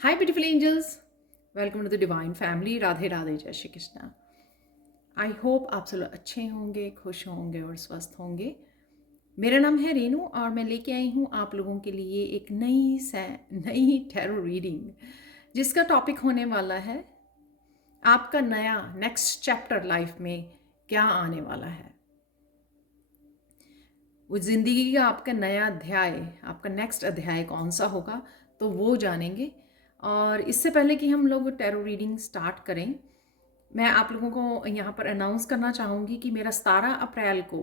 Hi, beautiful angels. Welcome to the Divine Family. Radhe Radhe, जय Shri Krishna. I hope आप सब लोग अच्छे होंगे, खुश होंगे और स्वस्थ होंगे। मेरा नाम है रेनू और मैं लेके आई हूँ आप लोगों के लिए एक नई टैरो रीडिंग, जिसका टॉपिक होने वाला है आपका नया नेक्स्ट चैप्टर लाइफ में क्या आने वाला है। वो ज़िंदगी का आपका नया अध्याय, आपका नेक्स्ट अध्याय कौन सा होगा, तो वो जानेंगे। और इससे पहले कि हम लोग टैरो रीडिंग स्टार्ट करें, मैं आप लोगों को यहाँ पर अनाउंस करना चाहूँगी कि मेरा 17 अप्रैल को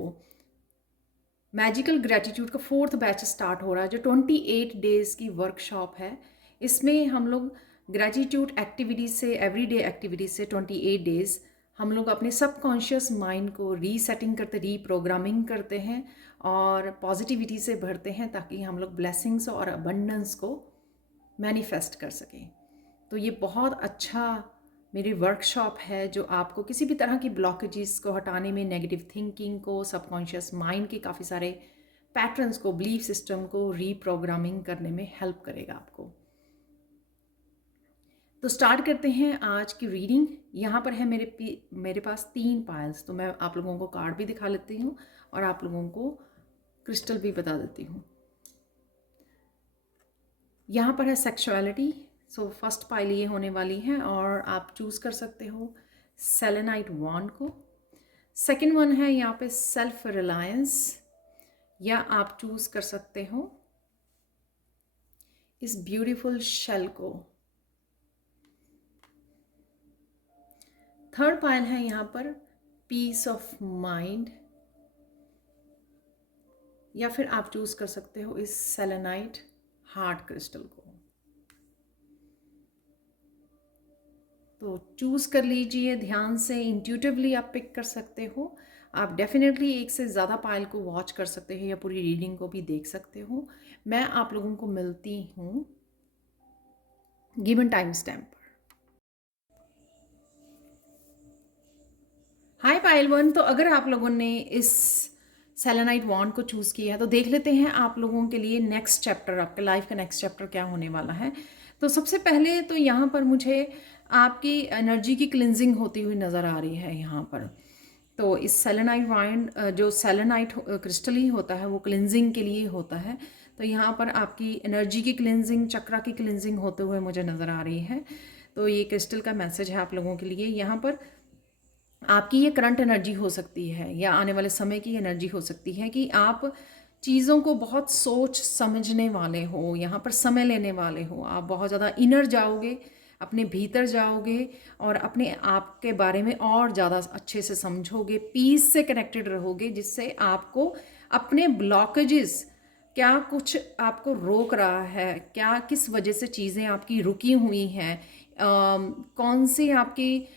मैजिकल ग्रेटिट्यूड का 4th बैच स्टार्ट हो रहा है, जो 28 डेज़ की वर्कशॉप है। इसमें हम लोग ग्रेटिट्यूड एक्टिविटीज़ से, एवरीडे एक्टिविटीज़ से 28 डेज़ हम लोग अपने सबकॉन्शियस माइंड को रीसेटिंग करते, रीप्रोग्रामिंग करते हैं और पॉजिटिविटी से भरते हैं, ताकि हम लोग ब्लेसिंग्स और अबंडेंस को मैनिफेस्ट कर सकें। तो ये बहुत अच्छा मेरी वर्कशॉप है, जो आपको किसी भी तरह की ब्लॉकेजेस को हटाने में, नेगेटिव थिंकिंग को, सबकॉन्शियस माइंड के काफ़ी सारे पैटर्न्स को, बिलीफ सिस्टम को रीप्रोग्रामिंग करने में हेल्प करेगा आपको। तो स्टार्ट करते हैं आज की रीडिंग। यहाँ पर है मेरे पास 3 पायल्स, तो मैं आप लोगों को कार्ड भी दिखा लेती हूँ और आप लोगों को क्रिस्टल भी बता देती हूँ। यहाँ पर है सेक्सुअलिटी, सो फर्स्ट पाइल ये होने वाली है और आप चूज़ कर सकते हो सेलेनाइट वॉन्ड को। सेकंड वन है यहाँ पे सेल्फ रिलायंस, या आप चूज़ कर सकते हो इस ब्यूटीफुल शेल को। थर्ड पाइल है यहाँ पर पीस ऑफ माइंड, या फिर आप चूज़ कर सकते हो इस सेलेनाइट हार्ट क्रिस्टल को। तो चूज़ कर लीजिए ध्यान से, इंट्यूटिवली आप पिक कर सकते हो। आप डेफिनेटली एक से ज़्यादा पाइल को वॉच कर सकते हो या पूरी रीडिंग को भी देख सकते हो। मैं आप लोगों को मिलती हूँ गिवन टाइम स्टैम्प पर। हाय पाइल 1, तो अगर आप लोगों ने इस सेलेनाइट वॉन्ड को चूज़ किया है, तो देख लेते हैं आप लोगों के लिए नेक्स्ट चैप्टर, आपके लाइफ का नेक्स्ट चैप्टर क्या होने वाला है। तो सबसे पहले तो यहाँ पर मुझे आपकी एनर्जी की क्लिनजिंग होती हुई नज़र आ रही है यहाँ पर। तो इस सेलेनाइट वाइन, जो सेलेनाइट क्रिस्टल ही होता है, वो क्लिनजिंग के लिए होता है। तो यहाँ पर आपकी एनर्जी की क्लिनजिंग, चक्रा की क्लिनजिंग होते हुए मुझे नज़र आ रही है। तो ये क्रिस्टल का मैसेज है आप लोगों के लिए। यहाँ पर आपकी ये करंट एनर्जी हो सकती है या आने वाले समय की एनर्जी हो सकती है कि आप चीज़ों को बहुत सोच समझने वाले हो, यहाँ पर समय लेने वाले हो। आप बहुत ज़्यादा इनर जाओगे, अपने भीतर जाओगे और अपने आप के बारे में और ज़्यादा अच्छे से समझोगे, पीस से कनेक्टेड रहोगे, जिससे आपको अपने ब्लॉकेजेस, क्या कुछ आपको रोक रहा है, क्या किस वजह से चीज़ें आपकी रुकी हुई हैं, कौन सी आपकी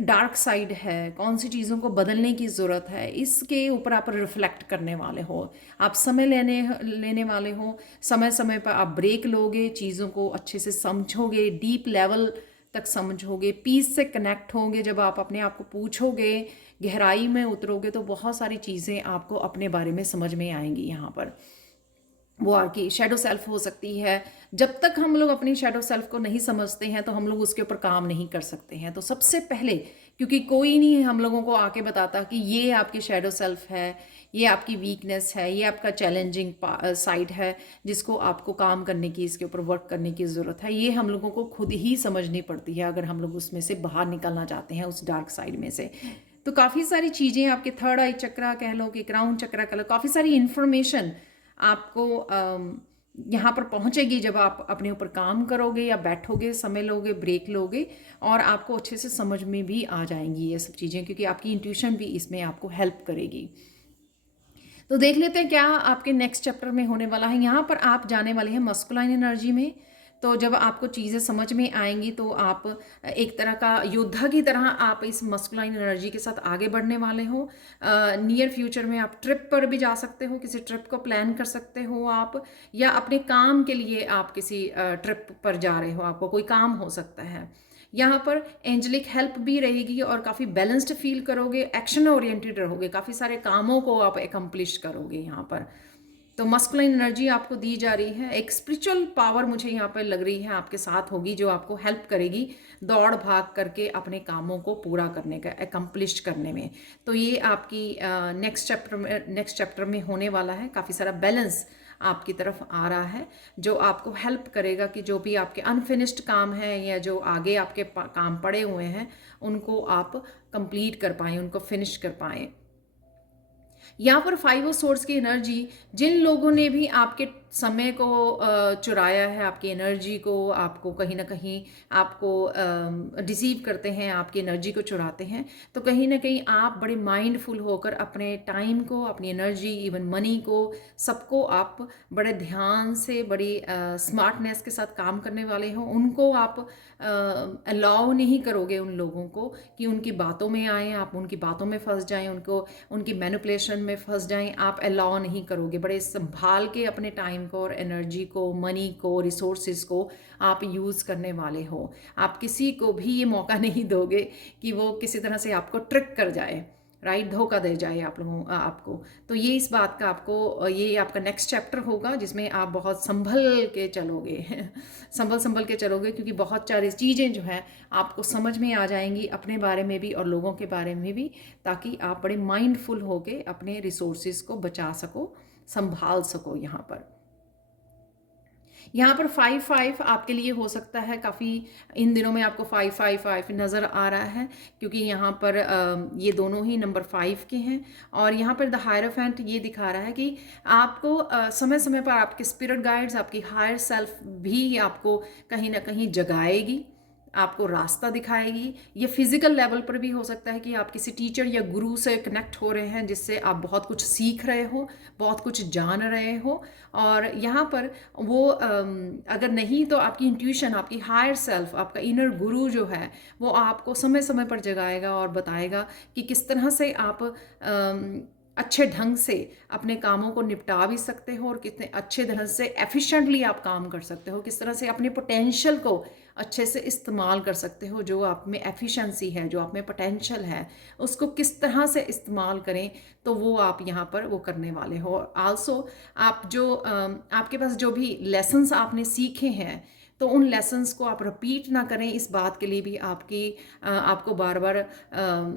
डार्क साइड है, कौन सी चीज़ों को बदलने की ज़रूरत है, इसके ऊपर आप रिफ्लेक्ट करने वाले हो। आप समय लेने वाले हो, समय समय पर आप ब्रेक लोगे, चीज़ों को अच्छे से समझोगे, डीप लेवल तक समझोगे, पीस से कनेक्ट होंगे। जब आप अपने आप को पूछोगे, गहराई में उतरोगे, तो बहुत सारी चीज़ें आपको अपने बारे में समझ में आएंगी। यहाँ पर वो आपकी शेडो सेल्फ हो सकती है। जब तक हम लोग अपनी शेडो सेल्फ को नहीं समझते हैं, तो हम लोग उसके ऊपर काम नहीं कर सकते हैं। तो सबसे पहले, क्योंकि कोई नहीं हम लोगों को आके बताता कि ये आपकी शेडो सेल्फ है, ये आपकी वीकनेस है, ये आपका चैलेंजिंग साइड है, जिसको आपको काम करने की, इसके ऊपर वर्क करने की ज़रूरत है, ये हम लोगों को खुद ही समझनी पड़ती है, अगर हम लोग उसमें से बाहर निकलना चाहते हैं, उस डार्क साइड में से। तो काफ़ी सारी चीज़ें, आपके थर्ड आई चक्रा कह लो कि क्राउन चक्रा कह लो, काफ़ी सारी इन्फॉर्मेशन आपको यहाँ पर पहुँचेगी जब आप अपने ऊपर काम करोगे या बैठोगे, समय लोगे, ब्रेक लोगे, और आपको अच्छे से समझ में भी आ जाएंगी ये सब चीज़ें, क्योंकि आपकी इंट्यूशन भी इसमें आपको हेल्प करेगी। तो देख लेते हैं क्या आपके नेक्स्ट चैप्टर में होने वाला है। यहाँ पर आप जाने वाले हैं मस्कुलाइन एनर्जी में। तो जब आपको चीज़ें समझ में आएंगी, तो आप एक तरह का योद्धा की तरह आप इस मस्कुलाइन एनर्जी के साथ आगे बढ़ने वाले हो। नियर फ्यूचर में आप ट्रिप पर भी जा सकते हो, किसी ट्रिप को प्लान कर सकते हो आप, या अपने काम के लिए आप किसी ट्रिप पर जा रहे हो, आपको कोई काम हो सकता है। यहाँ पर एंजलिक हेल्प भी रहेगी और काफ़ी बैलेंस्ड फील करोगे, एक्शन ओरिएंटेड रहोगे, काफ़ी सारे कामों को आप एकम्प्लिश करोगे यहाँ पर। तो मस्कुलिन एनर्जी आपको दी जा रही है, एक स्पिरिचुअल पावर मुझे यहाँ पर लग रही है आपके साथ होगी, जो आपको हेल्प करेगी दौड़ भाग करके अपने कामों को पूरा करने का, एकम्प्लिश करने में। तो ये आपकी नेक्स्ट चैप्टर में होने वाला है। काफ़ी सारा बैलेंस आपकी तरफ आ रहा है, जो आपको हेल्प करेगा कि जो भी आपके अनफिनिश्ड काम हैं या जो आगे आपके काम पड़े हुए हैं, उनको आप कंप्लीट कर पाएँ, उनको फिनिश कर पाएँ। यहाँ पर 5 ऑफ सोर्ड्स की एनर्जी, जिन लोगों ने भी आपके समय को चुराया है, आपकी एनर्जी को, आपको कहीं ना कहीं आपको डिसीव करते हैं, आपकी एनर्जी को चुराते हैं, तो कहीं ना कहीं आप बड़े माइंडफुल होकर अपने टाइम को, अपनी एनर्जी, इवन मनी को, सबको आप बड़े ध्यान से, बड़ी स्मार्टनेस के साथ काम करने वाले हो। उनको आप अलाउ नहीं करोगे उन लोगों को कि उनकी बातों में आए, आप उनकी बातों में फंस जाएं, उनको उनकी मैनिपुलेशन में फंस जाएं, आप अलाउ नहीं करोगे। बड़े संभाल के अपने टाइम को और एनर्जी को, मनी को, रिसोर्सेज को आप यूज़ करने वाले हो। आप किसी को भी ये मौका नहीं दोगे कि वो किसी तरह से आपको ट्रिक कर जाए, राइट, धोखा दे जाए आपको। तो ये इस बात का आपको, ये आपका नेक्स्ट चैप्टर होगा जिसमें आप बहुत संभल के चलोगे संभल के चलोगे, क्योंकि बहुत सारी चीज़ें जो हैं आपको समझ में आ जाएंगी, अपने बारे में भी और लोगों के बारे में भी, ताकि आप बड़े माइंडफुल होके अपने रिसोर्सेज को बचा सको, संभाल सको। यहाँ पर 5-5 आपके लिए हो सकता है, काफ़ी इन दिनों में आपको 5-5-5 नज़र आ रहा है, क्योंकि यहाँ पर ये दोनों ही नंबर 5 के हैं। और यहाँ पर द हायरोफेंट ये दिखा रहा है कि आपको समय समय पर आपके स्पिरिट गाइड्स, आपकी हायर सेल्फ भी आपको कहीं ना कहीं जगाएगी, आपको रास्ता दिखाएगी। ये फिजिकल लेवल पर भी हो सकता है कि आप किसी टीचर या गुरु से कनेक्ट हो रहे हैं, जिससे आप बहुत कुछ सीख रहे हो, बहुत कुछ जान रहे हो। और यहाँ पर वो अगर नहीं तो आपकी इंट्यूशन, आपकी हायर सेल्फ, आपका इनर गुरु जो है, वो आपको समय समय पर जगाएगा और बताएगा कि किस तरह से आप अच्छे ढंग से अपने कामों को निपटा भी सकते हो और कितने अच्छे तरह से एफिशिएंटली आप काम कर सकते हो, किस तरह से अपने पोटेंशियल को अच्छे से इस्तेमाल कर सकते हो। जो आप में एफिशिएंसी है, जो आप में पोटेंशियल है, उसको किस तरह से इस्तेमाल करें, तो वो आप यहाँ पर वो करने वाले हो। आल्सो आप जो आपके पास जो भी लेसन्स आपने सीखे हैं, तो उन लेसन्स को आप रिपीट ना करें, इस बात के लिए भी आपको बार बार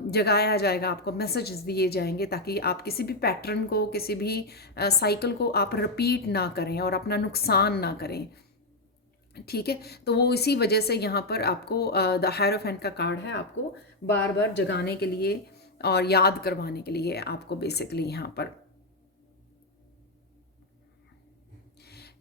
जगाया जाएगा, आपको मैसेजेस दिए जाएंगे, ताकि आप किसी भी पैटर्न को, किसी भी साइकिल को आप रिपीट ना करें और अपना नुकसान ना करें। ठीक है, तो वो इसी वजह से यहाँ पर आपको द हायरोफेंट का कार्ड है, आपको बार बार जगाने के लिए और याद करवाने के लिए आपको बेसिकली यहाँ पर।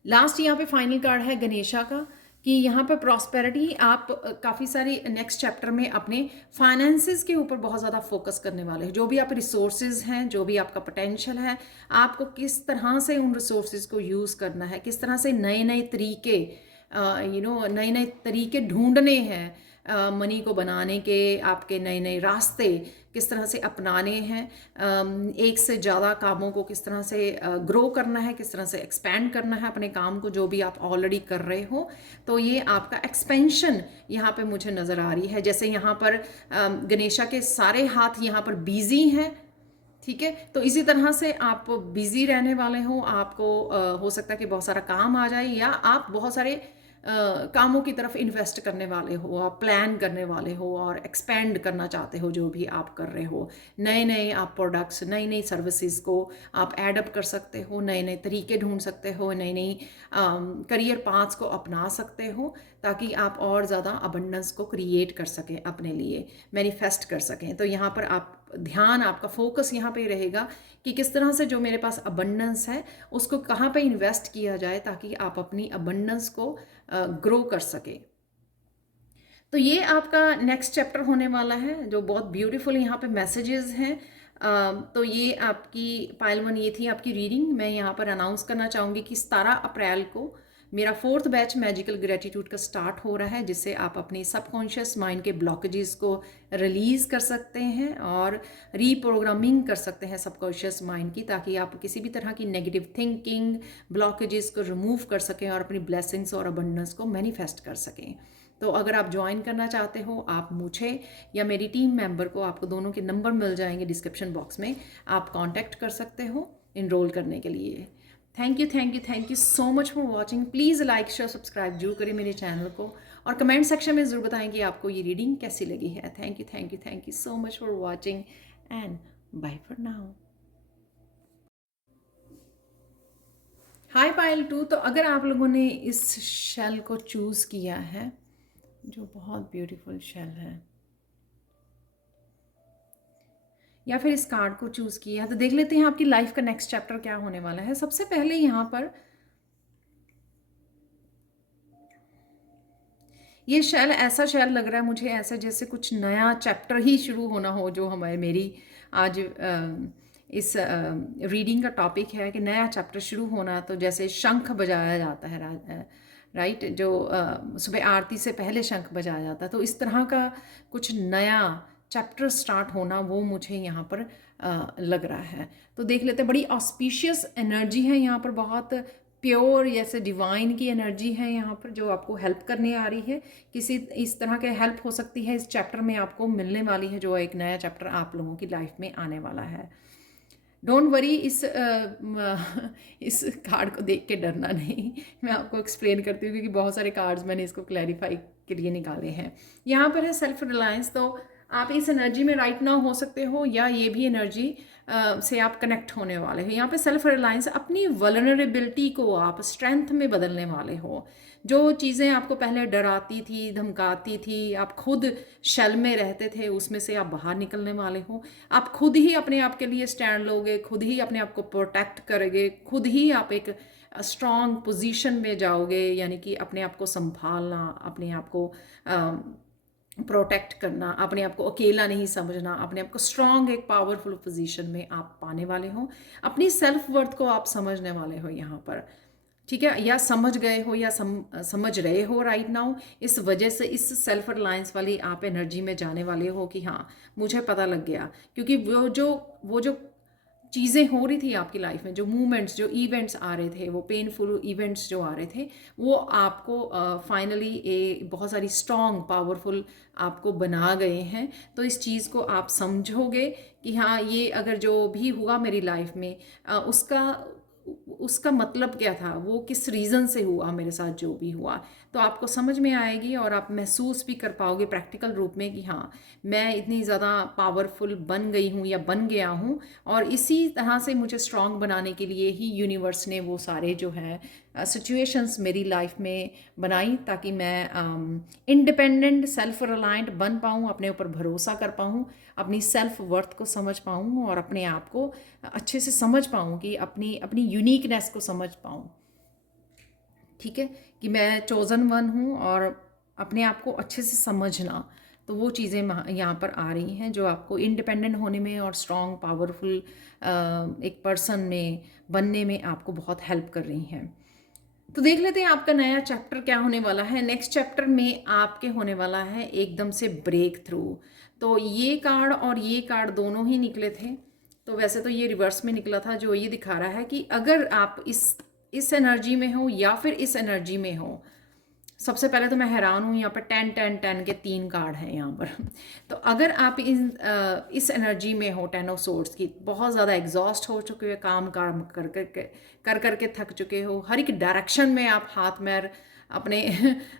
लास्ट यहाँ पे फाइनल कार्ड है गणेशा का, कि यहाँ पर प्रॉस्पेरिटी, आप काफ़ी सारी नेक्स्ट चैप्टर में अपने फाइनेंसेस के ऊपर बहुत ज़्यादा फोकस करने वाले हैं। जो भी आप रिसोर्सेज हैं, जो भी आपका पोटेंशियल है, आपको किस तरह से उन रिसोर्सेज को यूज़ करना है, किस तरह से नए नए तरीके नए नए तरीके ढूंढने हैं, मनी को बनाने के, आपके नए नए रास्ते किस तरह से अपनाने हैं, एक से ज़्यादा कामों को किस तरह से ग्रो करना है, किस तरह से एक्सपेंड करना है अपने काम को, जो भी आप ऑलरेडी कर रहे हो। तो ये आपका एक्सपेंशन यहाँ पे मुझे नज़र आ रही है। जैसे यहाँ पर गणेशा के सारे हाथ यहाँ पर बिजी हैं, ठीक है, तो इसी तरह से आप बिजी रहने वाले हो। आपको हो सकता है कि बहुत सारा काम आ जाए, या आप बहुत सारे कामों की तरफ इन्वेस्ट करने वाले हो, आप प्लान करने वाले हो और एक्सपेंड करना चाहते हो जो भी आप कर रहे हो। नए नए आप प्रोडक्ट्स, नई नई सर्विसेज को आप एडअप कर सकते हो, नए नए तरीके ढूंढ सकते हो, नई नई करियर पाथ्स को अपना सकते हो, ताकि आप और ज़्यादा अबंडेंस को क्रिएट कर सकें, अपने लिए मैनिफेस्ट कर सकें। तो यहाँ पर आप ध्यान, आपका फोकस यहाँ पे रहेगा कि किस तरह से जो मेरे पास अबंडेंस है उसको कहाँ पे इन्वेस्ट किया जाए, ताकि आप अपनी अबंडेंस को ग्रो कर सके। तो ये आपका नेक्स्ट चैप्टर होने वाला है, जो बहुत ब्यूटीफुल यहाँ पे मैसेजेस हैं। तो ये आपकी पाइल 1 ये थी आपकी रीडिंग। मैं यहाँ पर अनाउंस करना चाहूँगी कि 17 अप्रैल को मेरा 4th बैच मैजिकल ग्रेटिट्यूड का स्टार्ट हो रहा है, जिससे आप अपनी सबकॉन्शियस माइंड के ब्लॉकेजेस को रिलीज़ कर सकते हैं और रीप्रोग्रामिंग कर सकते हैं सबकॉन्शियस माइंड की, ताकि आप किसी भी तरह की नेगेटिव थिंकिंग, ब्लॉकेजेस को रिमूव कर सकें और अपनी ब्लेसिंग्स और अबंडेंस को मैनिफेस्ट कर सकें। तो अगर आप ज्वाइन करना चाहते हो, आप मुझे या मेरी टीम मेंबर को, आपको दोनों के नंबर मिल जाएंगे डिस्क्रिप्शन बॉक्स में, आप कांटेक्ट कर सकते हो इनरोल करने के लिए। Thank you so much for watching. Please like share subscribe जरूर करें मेरे चैनल को, और कमेंट सेक्शन में ज़रूर बताएं कि आपको ये रीडिंग कैसी लगी है। Thank you so much for watching and bye for now. Hi Payal too. तो अगर आप लोगों ने इस शेल को चूज़ किया है, जो बहुत ब्यूटीफुल शेल है, या फिर इस कार्ड को चूज़ किया है, तो देख लेते हैं आपकी लाइफ का नेक्स्ट चैप्टर क्या होने वाला है। सबसे पहले यहाँ पर ये शेल, ऐसा शेल लग रहा है मुझे, ऐसा जैसे कुछ नया चैप्टर ही शुरू होना हो, जो हमारे मेरी आज इस रीडिंग का टॉपिक है कि नया चैप्टर शुरू होना। तो जैसे शंख बजाया जाता है, राइट, जो सुबह आरती से पहले शंख बजाया जाता है, तो इस तरह का कुछ नया चैप्टर स्टार्ट होना, वो मुझे यहाँ पर लग रहा है। तो देख लेते हैं, बड़ी ऑस्पिशियस एनर्जी है यहाँ पर, बहुत प्योर जैसे डिवाइन की एनर्जी है यहाँ पर, जो आपको हेल्प करने आ रही है। किसी इस तरह के हेल्प हो सकती है इस चैप्टर में आपको मिलने वाली है, जो एक नया चैप्टर आप लोगों की लाइफ में आने वाला है। डोंट वरी, इस कार्ड को देख के डरना नहीं, मैं आपको एक्सप्लेन करती हूँ, क्योंकि बहुत सारे कार्ड्स मैंने इसको क्लैरिफाई के लिए निकाले हैं। यहाँ पर है सेल्फ रिलायंस। तो आप इस एनर्जी में राइट नाउ हो सकते हो, या ये भी एनर्जी से आप कनेक्ट होने वाले हो। यहाँ पे सेल्फ रिलायंस, अपनी वल्नरेबिलिटी को आप स्ट्रेंथ में बदलने वाले हो। जो चीज़ें आपको पहले डराती थी, धमकाती थी, आप खुद शेल में रहते थे, उसमें से आप बाहर निकलने वाले हो। आप खुद ही अपने आप के लिए स्टैंड लोगे, खुद ही अपने आप को प्रोटेक्ट करोगे, खुद ही आप एक स्ट्रॉन्ग पोजीशन में जाओगे, यानी कि अपने आप को संभालना, अपने आप को प्रोटेक्ट करना, अपने आप को अकेला नहीं समझना, अपने आप को स्ट्रॉन्ग एक पावरफुल पोजीशन में आप पाने वाले हो। अपनी सेल्फ वर्थ को आप समझने वाले हो यहाँ पर, ठीक है, या समझ गए हो, या समझ रहे हो राइट नाउ। इस वजह से इस सेल्फ रिलायंस वाली आप एनर्जी में जाने वाले हो कि हाँ, मुझे पता लग गया। क्योंकि वो जो चीज़ें हो रही थी आपकी लाइफ में, जो मूवमेंट्स, जो इवेंट्स आ रहे थे, वो पेनफुल इवेंट्स जो आ रहे थे, वो आपको फाइनली बहुत सारी स्ट्रॉन्ग पावरफुल आपको बना गए हैं। तो इस चीज़ को आप समझोगे कि हाँ, ये अगर जो भी हुआ मेरी लाइफ में, उसका मतलब क्या था, वो किस रीज़न से हुआ मेरे साथ, जो भी हुआ, तो आपको समझ में आएगी, और आप महसूस भी कर पाओगे प्रैक्टिकल रूप में कि हाँ, मैं इतनी ज़्यादा पावरफुल बन गई हूँ या बन गया हूँ, और इसी तरह से मुझे स्ट्रॉन्ग बनाने के लिए ही यूनिवर्स ने वो सारे जो है सिचुएशंस मेरी लाइफ में बनाई, ताकि मैं इंडिपेंडेंट, सेल्फ रिलायंट बन पाऊँ, अपने ऊपर भरोसा कर पाऊँ, अपनी सेल्फ वर्थ को समझ पाऊँ, और अपने आप को अच्छे से समझ पाऊँ, कि अपनी अपनी यूनिकनेस को समझ पाऊँ। ठीक है, कि मैं चोज़न वन हूँ, और अपने आप को अच्छे से समझना। तो वो चीज़ें यहाँ पर आ रही हैं, जो आपको इंडिपेंडेंट होने में और स्ट्रॉन्ग पावरफुल एक पर्सन में बनने में आपको बहुत हेल्प कर रही हैं। तो देख लेते हैं आपका नया चैप्टर क्या होने वाला है। नेक्स्ट चैप्टर में आपके होने वाला है एकदम से ब्रेक थ्रू। तो ये कार्ड और ये कार्ड दोनों ही निकले थे। तो वैसे तो ये रिवर्स में निकला था, जो ये दिखा रहा है कि अगर आप इस एनर्जी में हो या फिर इस एनर्जी में हो। सबसे पहले तो मैं हैरान हूँ, यहाँ पर 10 10 10 के 3 कार्ड हैं यहाँ पर। तो अगर आप इस एनर्जी में हो, 10 ऑफ सोर्ड्स की, बहुत ज़्यादा एग्जॉस्ट हो चुके हो, काम कर करके थक चुके हो, हर एक डायरेक्शन में आप हाथ में अपने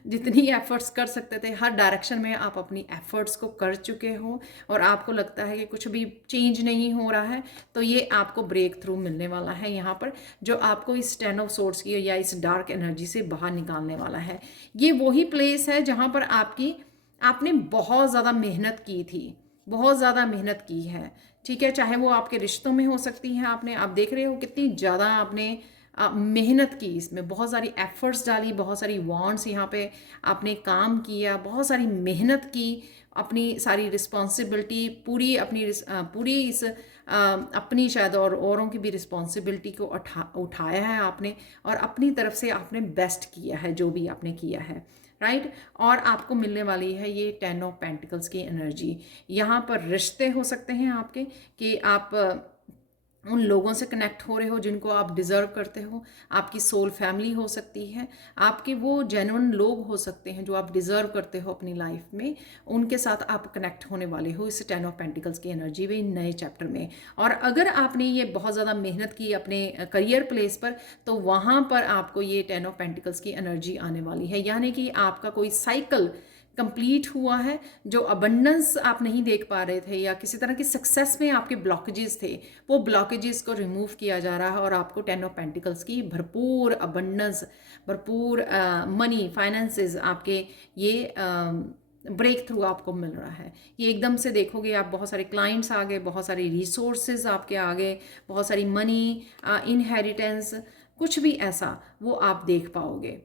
जितनी एफर्ट्स कर सकते थे, हर डायरेक्शन में आप अपनी एफर्ट्स को कर चुके हो, और आपको लगता है कि कुछ भी चेंज नहीं हो रहा है, तो ये आपको ब्रेक थ्रू मिलने वाला है यहाँ पर, जो आपको इस 10 ऑफ सोर्ड्स की या इस डार्क एनर्जी से बाहर निकालने वाला है। ये वही प्लेस है जहाँ पर आपने बहुत ज़्यादा मेहनत की थी, बहुत ज़्यादा मेहनत की है, ठीक है, चाहे वो आपके रिश्तों में हो सकती है। आप देख रहे हो कितनी ज़्यादा आपने मेहनत की, इसमें बहुत सारी एफर्ट्स डाली, बहुत सारी वांट्स यहाँ पे आपने काम किया, बहुत सारी मेहनत की, अपनी सारी रिस्पॉन्सिबिलिटी पूरी पूरी अपनी शायद और औरों की भी रिस्पॉन्सिबिलिटी को उठाया है आपने, और अपनी तरफ से आपने बेस्ट किया है जो भी आपने किया है, राइट। और आपको मिलने वाली है ये 10 ऑफ पेंटिकल्स की एनर्जी। यहाँ पर रिश्ते हो सकते हैं आपके, कि आप उन लोगों से कनेक्ट हो रहे हो जिनको आप डिज़र्व करते हो। आपकी सोल फैमिली हो सकती है, आपके वो जेन्युइन लोग हो सकते हैं जो आप डिज़र्व करते हो अपनी लाइफ में, उनके साथ आप कनेक्ट होने वाले हो इस 10 ऑफ पेंटिकल्स की एनर्जी में, नए चैप्टर में। और अगर आपने ये बहुत ज़्यादा मेहनत की अपने करियर प्लेस पर, तो वहाँ पर आपको ये 10 ऑफ पेंटिकल्स की एनर्जी आने वाली है, यानी कि आपका कोई साइकिल कंप्लीट हुआ है। जो अबंडेंस आप नहीं देख पा रहे थे या किसी तरह की सक्सेस में आपके ब्लॉकेजेस थे, वो ब्लॉकेजेस को रिमूव किया जा रहा है और आपको 10 ऑफ पेंटिकल्स की भरपूर अबंडेंस, भरपूर मनी, फाइनेंसेस आपके ये ब्रेक थ्रू आपको मिल रहा है। ये एकदम से देखोगे आप, बहुत सारे क्लाइंट्स आ गए, बहुत सारी रिसोर्सेज आपके आ गए, बहुत सारी मनी, इनहेरिटेंस, कुछ भी ऐसा वो आप देख पाओगे।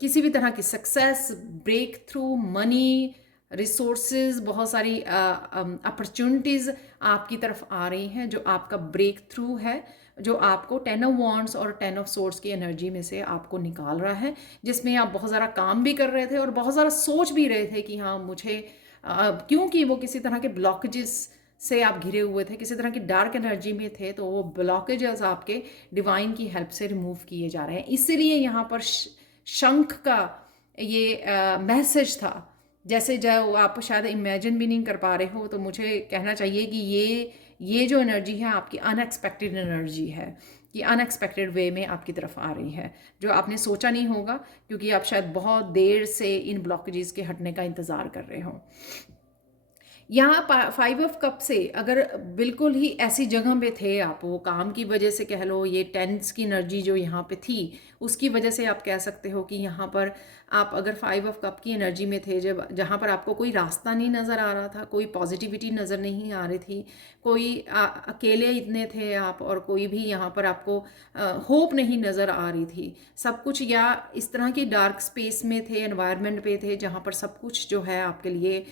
किसी भी तरह की success, breakthrough, money, resources, बहुत सारी अपॉर्चुनिटीज़ आपकी तरफ आ रही हैं, जो आपका ब्रेक थ्रू है, जो आपको 10 ऑफ वॉन्ड्स और 10 ऑफ सोर्ड्स की एनर्जी में से आपको निकाल रहा है, जिसमें आप बहुत ज़्यादा काम भी कर रहे थे और बहुत ज़्यादा सोच भी रहे थे कि हाँ मुझे, क्योंकि वो किसी तरह के ब्लॉकेजेस से आप घिरे हुए थे, किसी तरह की डार्क एनर्जी में थे, तो वो ब्लॉकेजेस आपके डिवाइन की हेल्प से रिमूव किए जा रहे हैं। इसीलिए यहाँ पर शंख का ये मैसेज था। जैसे जब आप शायद इमेजिन भी नहीं कर पा रहे हो, तो मुझे कहना चाहिए कि ये जो एनर्जी है आपकी अनएक्सपेक्टेड एनर्जी है, कि अनएक्सपेक्टेड वे में आपकी तरफ आ रही है, जो आपने सोचा नहीं होगा, क्योंकि आप शायद बहुत देर से इन ब्लॉकेजेस के हटने का इंतज़ार कर रहे हो। यहाँ 5 ऑफ कप से अगर बिल्कुल ही ऐसी जगह पे थे आप, वो काम की वजह से कह लो, ये टेंस की एनर्जी जो यहाँ पे थी उसकी वजह से आप कह सकते हो कि यहाँ पर आप अगर 5 ऑफ कप की एनर्जी में थे, जब जहाँ पर आपको कोई रास्ता नहीं नज़र आ रहा था, कोई पॉजिटिविटी नज़र नहीं आ रही थी, कोई अकेले इतने थे आप, और कोई भी यहाँ पर आपको होप नहीं नज़र आ रही थी, सब कुछ या इस तरह की डार्क स्पेस में थे, एनवायरनमेंट पे थे जहाँ पर सब कुछ जो है आपके लिए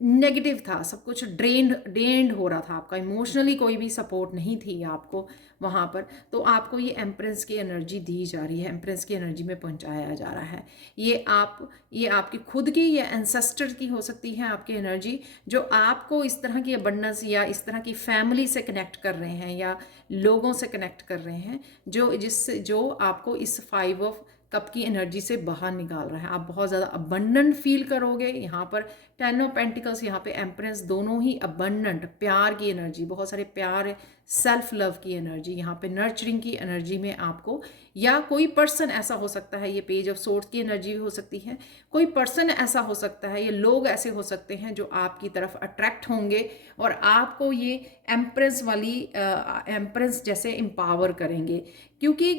नेगेटिव था, सब कुछ ड्रेन्ड हो रहा था, आपका इमोशनली कोई भी सपोर्ट नहीं थी आपको वहाँ पर, तो आपको ये एम्प्रेस की एनर्जी दी जा रही है, एम्प्रेस की एनर्जी में पहुँचाया जा रहा है। ये आपकी खुद की या एंसेस्टर की हो सकती है आपकी एनर्जी, जो आपको इस तरह की अबंडेंस या इस तरह की फैमिली से कनेक्ट कर रहे हैं या लोगों से कनेक्ट कर रहे हैं, जो आपको इस 5 ऑफ कप की एनर्जी से बाहर निकाल रहा है। आप बहुत ज़्यादा अबंडेंट फील करोगे। यहाँ पर 10 ऑफ पेंटिकल्स, यहाँ पे एम्प्रेस, दोनों ही अबंडेंट, प्यार की एनर्जी, बहुत सारे प्यार, सेल्फ लव की एनर्जी, यहाँ पे नर्चरिंग की एनर्जी में आपको, या कोई पर्सन ऐसा हो सकता है, ये पेज ऑफ सोर्ड्स की एनर्जी भी हो सकती है, कोई पर्सन ऐसा हो सकता है, ये लोग ऐसे हो सकते हैं जो आपकी तरफ अट्रैक्ट होंगे और आपको ये एम्प्रेस वाली एम्प्रेस जैसे एम्पावर करेंगे। क्योंकि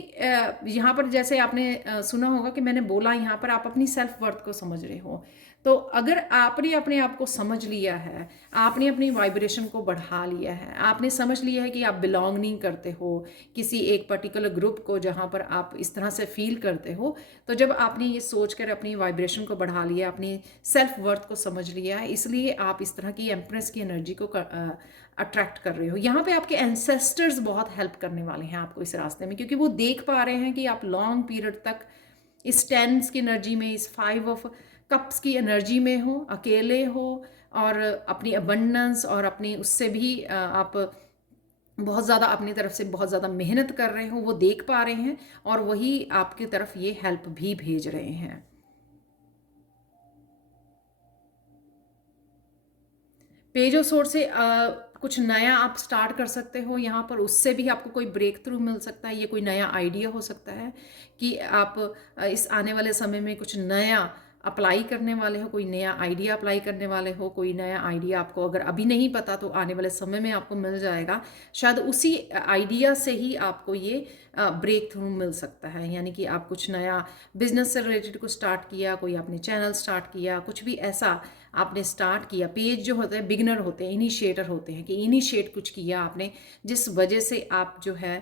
यहाँ पर जैसे आपने सुना होगा कि मैंने बोला, यहाँ पर आप अपनी सेल्फ वर्थ को समझ रहे हो, तो अगर आपने अपने आप को समझ लिया है, आपने अपनी वाइब्रेशन को बढ़ा लिया है, आपने समझ लिया है कि आप बिलोंग नहीं करते हो किसी एक पर्टिकुलर ग्रुप को जहाँ पर आप इस तरह से फील करते हो, तो जब आपने ये सोच कर अपनी वाइब्रेशन को बढ़ा लिया, अपनी सेल्फ वर्थ को समझ लिया है, इसलिए आप इस तरह की एम्प्रेस की एनर्जी को अट्रैक्ट कर रहे हो। यहाँ पे आपके एंसेस्टर्स बहुत हेल्प करने वाले हैं आपको इस रास्ते में, क्योंकि वो देख पा रहे हैं कि आप लॉन्ग पीरियड तक इस 10 की एनर्जी में, इस 5 ऑफ कप्स की एनर्जी में हो, अकेले हो, और अपनी अबंडेंस और अपनी उससे भी आप बहुत ज़्यादा अपनी तरफ से बहुत ज़्यादा मेहनत कर रहे हो, वो देख पा रहे हैं और वही आपकी तरफ ये हेल्प भी भेज रहे हैं। पेज ऑफ सोर्ड से कुछ नया आप स्टार्ट कर सकते हो यहाँ पर, उससे भी आपको कोई ब्रेक थ्रू मिल सकता है, ये कोई नया आइडिया हो सकता है कि आप इस आने वाले समय में कुछ नया अप्लाई करने वाले हो, कोई नया आइडिया अप्लाई करने वाले हो, कोई नया आइडिया आपको अगर अभी नहीं पता तो आने वाले समय में आपको मिल जाएगा। शायद उसी आइडिया से ही आपको ये ब्रेक थ्रू मिल सकता है, यानी कि आप कुछ नया बिजनेस से रिलेटेड कुछ स्टार्ट किया, कोई आपने चैनल स्टार्ट किया, कुछ भी ऐसा आपने स्टार्ट किया। पेज जो होते हैं बिगिनर होते हैं, इनिशिएटर होते हैं, कि इनिशिएट कुछ किया आपने, जिस वजह से आप जो है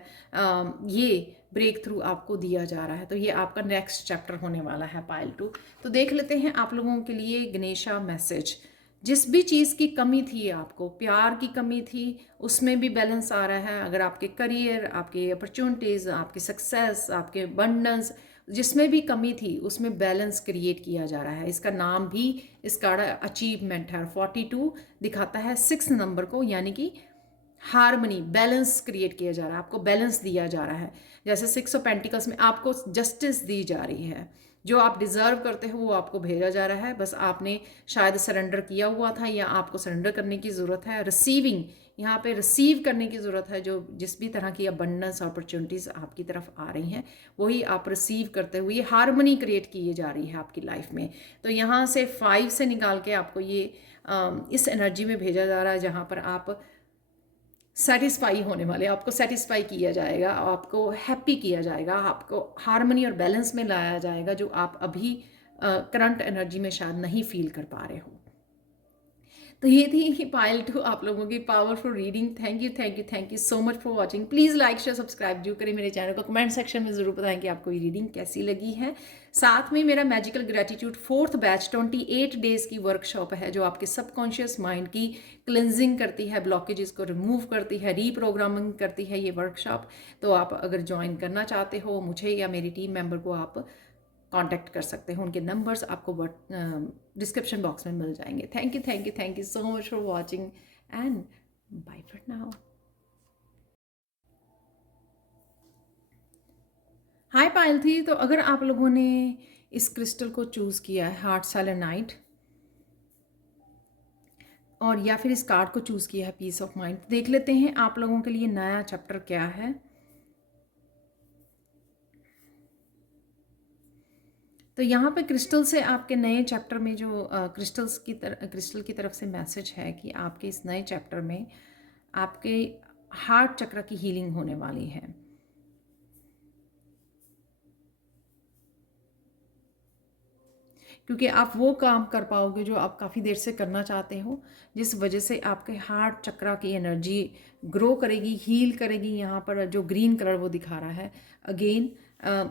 ये ब्रेक थ्रू आपको दिया जा रहा है। तो ये आपका नेक्स्ट चैप्टर होने वाला है पाइल 2। तो देख लेते हैं आप लोगों के लिए गणेशा मैसेज। जिस भी चीज़ की कमी थी, आपको प्यार की कमी थी, उसमें भी बैलेंस आ रहा है। अगर आपके करियर, आपके अपॉर्चुनिटीज़, आपकी सक्सेस, आपके अबंडेंस, जिसमें भी कमी थी उसमें बैलेंस क्रिएट किया जा रहा है। इसका नाम भी इस कार्ड अचीवमेंट है। 42 दिखाता है 6 नंबर को, यानी कि हारमनी, बैलेंस क्रिएट किया जा रहा है, आपको बैलेंस दिया जा रहा है। जैसे 6 ऑफ पेंटिकल्स में आपको जस्टिस दी जा रही है, जो आप डिज़र्व करते हो वो आपको भेजा जा रहा है। बस आपने शायद सरेंडर किया हुआ था या आपको सरेंडर करने की ज़रूरत है। रिसीविंग, यहाँ पे रिसीव करने की ज़रूरत है। जो जिस भी तरह की अबंडेंस अपॉर्चुनिटीज़ आपकी तरफ आ रही हैं वही आप रिसीव करते हुए हारमनी क्रिएट की जा रही है आपकी लाइफ में। तो यहाँ से 5 से निकाल के आपको ये इस एनर्जी में भेजा जा रहा है जहाँ पर आप सेटिस्फाई होने वाले, आपको सेटिस्फाई किया जाएगा, आपको हैप्पी किया जाएगा, आपको हारमनी और बैलेंस में लाया जाएगा, जो आप अभी करंट एनर्जी में शायद नहीं फील कर पा रहे हो। तो ये थी पायल 2 आप लोगों की powerful reading. Thank you so much for watching. Please like share subscribe जरूर करें मेरे चैनल को। कमेंट सेक्शन में ज़रूर बताएं कि आपको ये रीडिंग कैसी लगी है। साथ में मेरा magical gratitude 4th batch 28 days की वर्कशॉप है, जो आपके सबकॉन्शियस माइंड की क्लिनजिंग करती है, ब्लॉकेजेस को रिमूव करती है, रीप्रोग्रामिंग करती है ये वर्कशॉप। तो आप अगर ज्वाइन करना चाहते हो, मुझे या मेरी टीम मेंबर को आप कांटेक्ट कर सकते हो। उनके नंबर्स आपको डिस्क्रिप्शन बॉक्स में मिल जाएंगे। Thank you so much for watching and bye for now. Hi Payal थी। तो अगर आप लोगों ने इस क्रिस्टल को चूज़ किया है, हार्ट सेलेनाइट, और या फिर इस कार्ड को चूज़ किया है पीस ऑफ माइंड, देख लेते हैं आप लोगों के लिए नया चैप्टर क्या है। तो यहाँ पे क्रिस्टल से आपके नए चैप्टर में जो क्रिस्टल की तरफ से मैसेज है कि आपके इस नए चैप्टर में आपके हार्ट चक्र की हीलिंग होने वाली है। क्योंकि आप वो काम कर पाओगे जो आप काफ़ी देर से करना चाहते हो, जिस वजह से आपके हार्ट चक्र की एनर्जी ग्रो करेगी, हील करेगी। यहाँ पर जो ग्रीन कलर वो दिखा रहा है, अगेन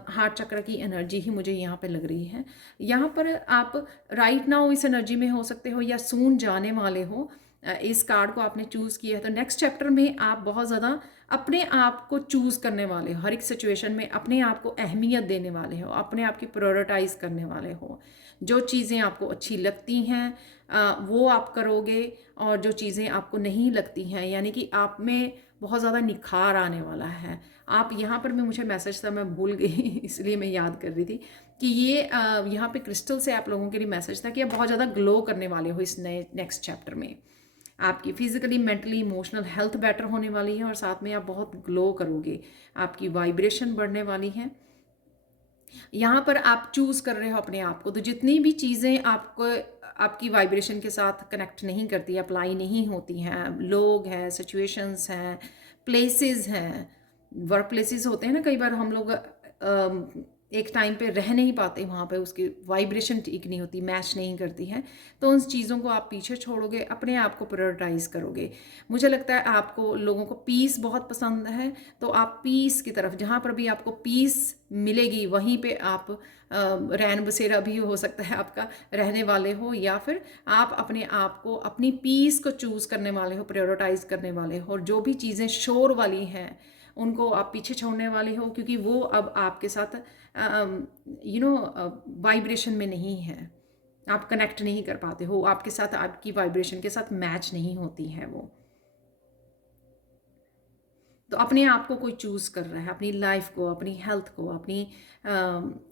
हार्ट चक्र की एनर्जी ही मुझे यहाँ पे लग रही है। यहाँ पर आप राइट नाउ इस एनर्जी में हो सकते हो या सून जाने वाले हो। इस कार्ड को आपने चूज़ किया है तो नेक्स्ट चैप्टर में आप बहुत ज़्यादा अपने आप को चूज़ करने वाले हो। हर एक सिचुएशन में अपने आप को अहमियत देने वाले हो, अपने आप की प्रायोरिटाइज करने वाले हो। जो चीज़ें आपको अच्छी लगती हैं वो आप करोगे, और जो चीज़ें आपको नहीं लगती हैं, यानी कि आप में बहुत ज़्यादा निखार आने वाला है। आप यहाँ पर, मैं मुझे मैसेज था मैं भूल गई इसलिए मैं याद कर रही थी कि ये यहाँ पे क्रिस्टल से आप लोगों के लिए मैसेज था कि आप बहुत ज़्यादा ग्लो करने वाले हो इस नए नेक्स्ट चैप्टर में। आपकी physically, mentally, emotional health better होने वाली है और साथ में आप बहुत ग्लो करोगे, आपकी वाइब्रेशन बढ़ने वाली है। यहाँ पर आप चूज़ कर रहे हो अपने आप को, तो जितनी भी चीज़ें आपको आपकी वाइब्रेशन के साथ कनेक्ट नहीं करती, अप्लाई नहीं होती हैं, लोग हैं, सिचुएशंस हैं, प्लेसेस हैं, वर्क प्लेसेस होते हैं ना, कई बार हम लोग एक टाइम पे रह नहीं पाते वहाँ पे, उसकी वाइब्रेशन ठीक नहीं होती, मैच नहीं करती है। तो उन चीज़ों को आप पीछे छोड़ोगे, अपने आप को प्रायोरिटाइज करोगे। मुझे लगता है आपको लोगों को पीस बहुत पसंद है, तो आप पीस की तरफ, जहाँ पर भी आपको पीस मिलेगी वहीं पे आप रैन बसेरा भी हो सकता है आपका, रहने वाले हो, या फिर आप अपने आप को, अपनी पीस को चूज़ करने वाले हो, प्रायोरिटाइज करने वाले हो। और जो भी चीज़ें शोर वाली हैं उनको आप पीछे छोड़ने वाले हो, क्योंकि वो अब आपके साथ वाइब्रेशन में नहीं है, आप कनेक्ट नहीं कर पाते हो, आपके साथ, आपकी वाइब्रेशन के साथ मैच नहीं होती है वो। तो अपने आप को कोई चूज़ कर रहा है, अपनी लाइफ को, अपनी हेल्थ को,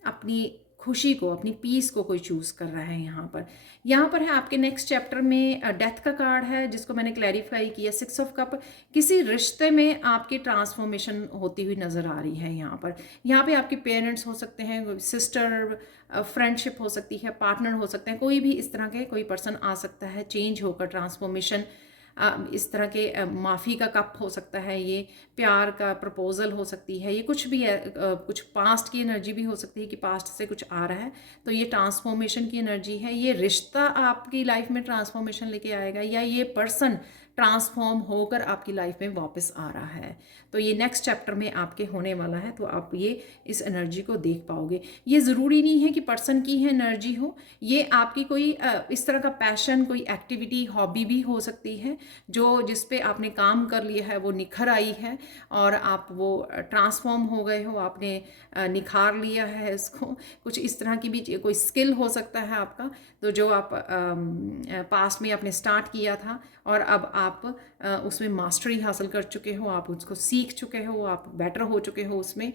अपनी खुशी को, अपनी पीस को कोई चूज़ कर रहा है। यहाँ पर है आपके नेक्स्ट चैप्टर में डेथ का कार्ड है, जिसको मैंने क्लैरिफाई किया। 6 ऑफ कप, किसी रिश्ते में आपकी ट्रांसफॉर्मेशन होती हुई नज़र आ रही है। यहाँ पे आपके पेरेंट्स हो सकते हैं, सिस्टर, फ्रेंडशिप हो सकती है, पार्टनर हो सकते हैं, कोई भी इस तरह के कोई पर्सन आ सकता है, चेंज होकर, ट्रांसफॉर्मेशन। इस तरह के माफ़ी का कप हो सकता है, ये प्यार का प्रपोजल हो सकती है, ये कुछ भी है। कुछ पास्ट की एनर्जी भी हो सकती है कि पास्ट से कुछ आ रहा है, तो ये ट्रांसफॉर्मेशन की एनर्जी है। ये रिश्ता आपकी लाइफ में ट्रांसफॉर्मेशन लेके आएगा, या ये पर्सन ट्रांसफॉर्म होकर आपकी लाइफ में वापस आ रहा है। तो ये नेक्स्ट चैप्टर में आपके होने वाला है, तो आप ये इस एनर्जी को देख पाओगे। ये ज़रूरी नहीं है कि पर्सन की है एनर्जी हो, ये आपकी कोई इस तरह का पैशन, कोई एक्टिविटी, हॉबी भी हो सकती है, जो जिस पे आपने काम कर लिया है वो निखर आई है और आप वो ट्रांसफॉर्म हो गए हो, आपने निखार लिया है इसको। कुछ इस तरह की भी कोई स्किल हो सकता है आपका, तो जो आप पास्ट में आपने स्टार्ट किया था और अब आप उसमें मास्टरी हासिल कर चुके हो, आप उसको सीख चुके हो, आप बेटर हो चुके हो उसमें।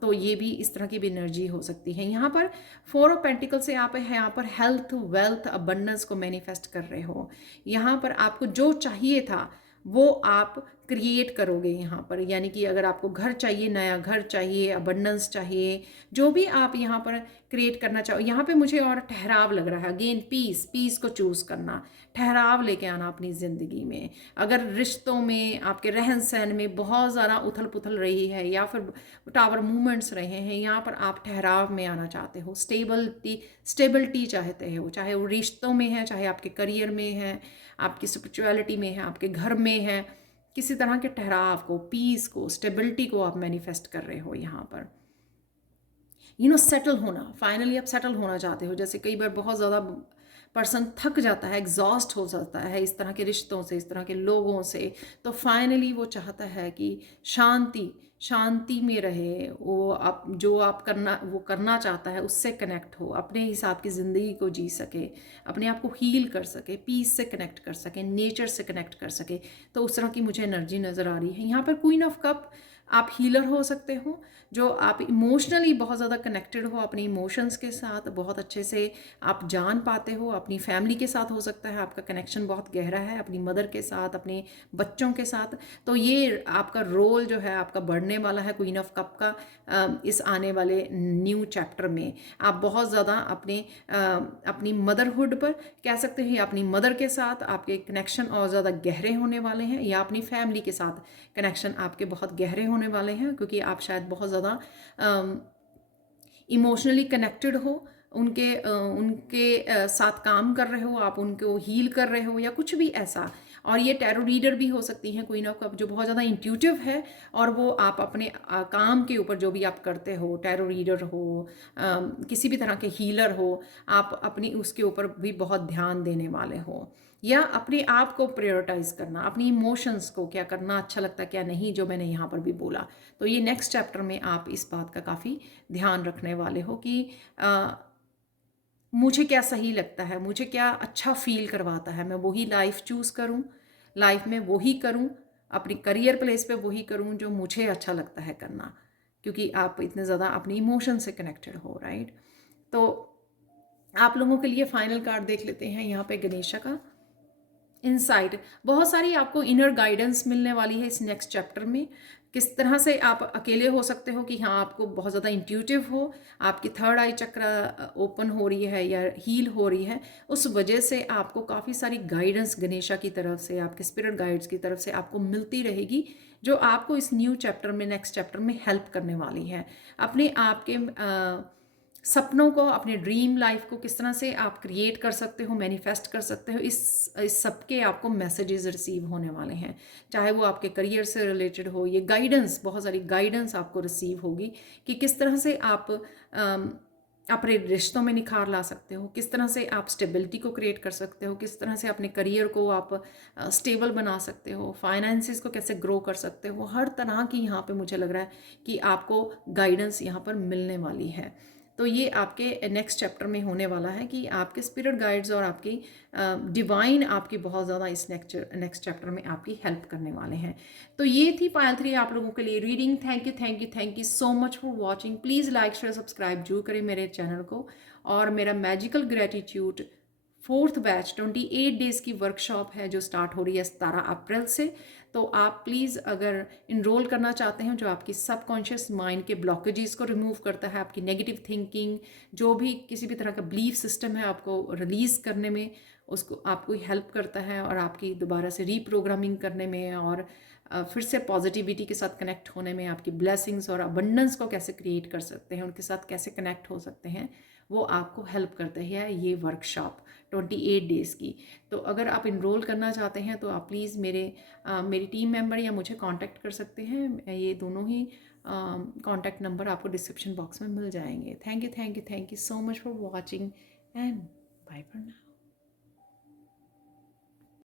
तो ये भी इस तरह की भी एनर्जी हो सकती है। यहाँ पर 4 ऑफ पेंटिकल से आप यहाँ पर हेल्थ, वेल्थ, अबंडेंस को मैनिफेस्ट कर रहे हो। यहाँ पर आपको जो चाहिए था वो आप क्रिएट करोगे यहाँ पर, यानी कि अगर आपको घर चाहिए, नया घर चाहिए, अबंडेंस चाहिए, जो भी आप यहाँ पर क्रिएट करना चाहो। यहाँ पे मुझे और ठहराव लग रहा है, अगेन पीस, पीस को चूज़ करना, ठहराव लेके आना अपनी ज़िंदगी में। अगर रिश्तों में, आपके रहन सहन में बहुत ज़्यादा उथल पुथल रही है या फिर टावर मूवमेंट्स रहे हैं, यहाँ पर आप ठहराव में आना चाहते हो, स्टेबिलिटी चाहते हो, चाहे वो रिश्तों में है, चाहे आपके करियर में है, आपकी स्पिरिचुअलिटी में है, आपके घर में है। किसी तरह के ठहराव को, पीस को, स्टेबिलिटी को आप मैनिफेस्ट कर रहे हो यहाँ पर। सेटल होना, फाइनली आप सेटल होना चाहते हो। जैसे कई बार बहुत ज़्यादा पर्सन थक जाता है, एग्जॉस्ट हो जाता है इस तरह के रिश्तों से, इस तरह के लोगों से, तो फाइनली वो चाहता है कि शांति में रहे, वो आप जो आप करना चाहता है उससे कनेक्ट हो, अपने हिसाब की ज़िंदगी को जी सके, अपने आप को हील कर सके, पीस से कनेक्ट कर सके, नेचर से कनेक्ट कर सके। तो उस तरह की मुझे एनर्जी नज़र आ रही है यहाँ पर। क्वीन ऑफ कप, आप हीलर हो सकते हो, जो आप इमोशनली बहुत ज़्यादा कनेक्टेड हो अपने इमोशंस के साथ, बहुत अच्छे से आप जान पाते हो। अपनी फैमिली के साथ हो सकता है आपका कनेक्शन बहुत गहरा है, अपनी मदर के साथ, अपने बच्चों के साथ। तो ये आपका रोल जो है आपका बढ़ने वाला है क्वीन ऑफ कप का इस आने वाले न्यू चैप्टर में। आप बहुत ज़्यादा अपनी मदरहुड पर कह सकते हैं, अपनी मदर के साथ आपके कनेक्शन और ज़्यादा गहरे होने वाले हैं, या अपनी फैमिली के साथ कनेक्शन आपके बहुत गहरे होने वाले हैं, क्योंकि आप शायद बहुत ज़्यादा इमोशनली कनेक्टेड हो, उनके साथ काम कर रहे हो, आप उनको हील कर रहे हो या कुछ भी ऐसा। और ये टैरो रीडर भी हो सकती हैं क्वीन ऑफ कप, जो बहुत ज़्यादा इंट्यूटिव है, और वो आप अपने काम के ऊपर जो भी आप करते हो, टैरो रीडर हो, किसी भी तरह के हीलर हो, आप अपनी उसके ऊपर भी बहुत ध्यान देने वाले हो, या अपने आप को प्रायोरिटाइज करना, अपनी इमोशंस को, क्या करना अच्छा लगता है क्या नहीं, जो मैंने यहाँ पर भी बोला। तो ये नेक्स्ट चैप्टर में आप इस बात का काफ़ी ध्यान रखने वाले हो कि मुझे क्या सही लगता है, मुझे क्या अच्छा फील करवाता है, मैं वही लाइफ चूज़ करूं, लाइफ में वही करूं, अपनी करियर प्लेस पे वही करूं जो मुझे अच्छा लगता है करना, क्योंकि आप इतने ज़्यादा अपने इमोशन से कनेक्टेड हो, राइट। तो आप लोगों के लिए फाइनल कार्ड देख लेते हैं यहाँ पे गणेशा का इनसाइट। बहुत सारी आपको इनर गाइडेंस मिलने वाली है इस नेक्स्ट चैप्टर में। किस तरह से आप अकेले हो सकते हो कि हाँ, आपको बहुत ज़्यादा इंट्यूटिव हो, आपकी थर्ड आई चक्र ओपन हो रही है या हील हो रही है, उस वजह से आपको काफ़ी सारी गाइडेंस गणेशा की तरफ से, आपके स्पिरिट गाइड्स की तरफ से आपको मिलती रहेगी, जो आपको इस न्यू चैप्टर में, नेक्स्ट चैप्टर में हेल्प करने वाली है। अपने आप के सपनों को, अपने ड्रीम लाइफ को किस तरह से आप क्रिएट कर सकते हो, मैनिफेस्ट कर सकते हो, इस सब के आपको मैसेजेस रिसीव होने वाले हैं। चाहे वो आपके करियर से रिलेटेड हो, ये गाइडेंस, बहुत सारी गाइडेंस आपको रिसीव होगी कि किस तरह से आप अपने रिश्तों में निखार ला सकते हो, किस तरह से आप स्टेबिलिटी को क्रिएट कर सकते हो, किस तरह से अपने करियर को आप स्टेबल बना सकते हो, फाइनेंसिस को कैसे ग्रो कर सकते हो। हर तरह की यहाँ पे मुझे लग रहा है कि आपको गाइडेंस यहाँ पर मिलने वाली है। तो ये आपके नेक्स्ट चैप्टर में होने वाला है कि आपके स्पिरिट गाइड्स और आपकी डिवाइन आपकी बहुत ज़्यादा इस नेक्स्ट चैप्टर में आपकी हेल्प करने वाले हैं। तो ये थी पायल 3 आप लोगों के लिए reading. Thank you so much for watching. Please like share subscribe जरूर करें मेरे चैनल को। और मेरा magical gratitude 4th batch 28 days की वर्कशॉप है जो स्टार्ट हो रही है 17 अप्रैल से। तो आप प्लीज़ अगर इनरोल करना चाहते हैं, जो आपकी सबकॉन्शियस माइंड के ब्लॉकेजेस को रिमूव करता है, आपकी नेगेटिव थिंकिंग, जो भी किसी भी तरह का बिलीफ सिस्टम है आपको रिलीज़ करने में, उसको आपको हेल्प करता है, और आपकी दोबारा से रीप्रोग्रामिंग करने में, और फिर से पॉजिटिविटी के साथ कनेक्ट होने में, आपकी ब्लेसिंग्स और अबंडेंस को कैसे क्रिएट कर सकते हैं, उनके साथ कैसे कनेक्ट हो सकते हैं, वो आपको हेल्प करते हैं ये वर्कशॉप 28 डेज़ की। तो अगर आप इनरोल करना चाहते हैं तो आप प्लीज़ मेरी टीम मेंबर या मुझे कांटेक्ट कर सकते हैं। ये दोनों ही कांटेक्ट नंबर आपको डिस्क्रिप्शन बॉक्स में मिल जाएंगे। Thank you so much for watching and bye for now.